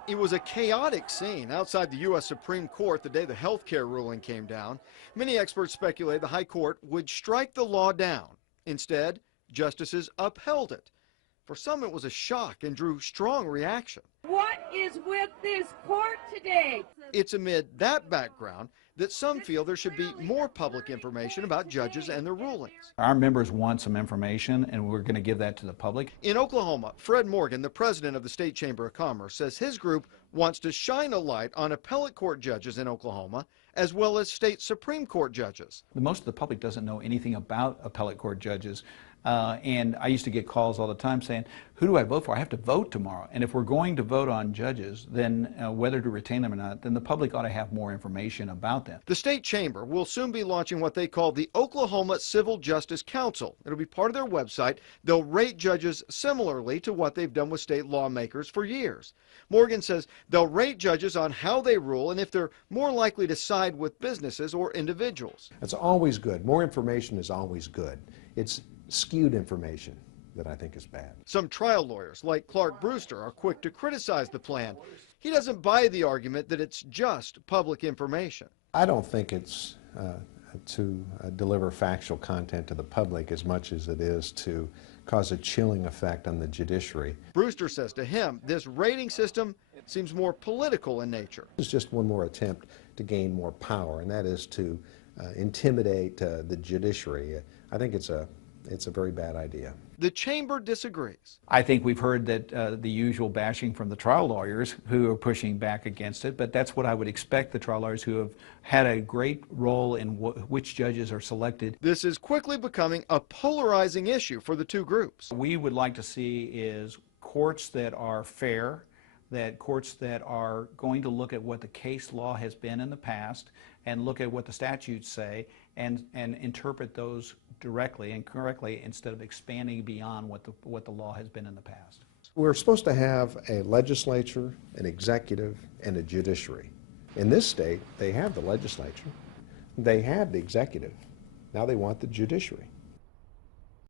It was a chaotic scene outside the U.S. Supreme Court the day the health care ruling came down. Many experts speculate the High Court would strike the law down. Instead, justices upheld it. For some, it was a shock and drew strong reaction. What is with this court today? It's amid that background that some feel there should be more public information about judges and their rulings. Our members want some information, and we're going to give that to the public. In Oklahoma, Fred Morgan, the president of the State Chamber of Commerce, says his group wants to shine a light on appellate court judges in Oklahoma, as well as state Supreme Court judges. Most of the public doesn't know anything about appellate court judges. And I used to get calls all the time saying, who do I vote for? I have to vote tomorrow. And if we're going to vote on judges, then whether to retain them or not, then the public ought to have more information about them. The State Chamber will soon be launching what they call the Oklahoma Civil Justice Council. It'll be part of their website. They'll rate judges similarly to what they've done with state lawmakers for years. Morgan says they'll rate judges on how they rule and if they're more likely to side with businesses or individuals. It's always good. More information is always good. It's skewed information that I think is bad. Some trial lawyers, like Clark Brewster, are quick to criticize the plan. He doesn't buy the argument that it's just public information. I don't think it's to deliver factual content to the public as much as it is to cause a chilling effect on the judiciary. Brewster says to him, this rating system seems more political in nature. It's just one more attempt to gain more power, and that is to intimidate the judiciary. I think it's a very bad idea. The chamber disagrees. I think we've heard that the usual bashing from the trial lawyers who are pushing back against it, but that's what I would expect the trial lawyers who have had a great role in which judges are selected. This is quickly becoming a polarizing issue for the two groups. We would like to see is courts that are fair, that courts that are going to look at what the case law has been in the past and look at what the statutes say and interpret those directly and correctly instead of expanding beyond what the law has been in the past. We're supposed to have a legislature, an executive, and a judiciary. In this state, they have the legislature, they have the executive, now they want the judiciary.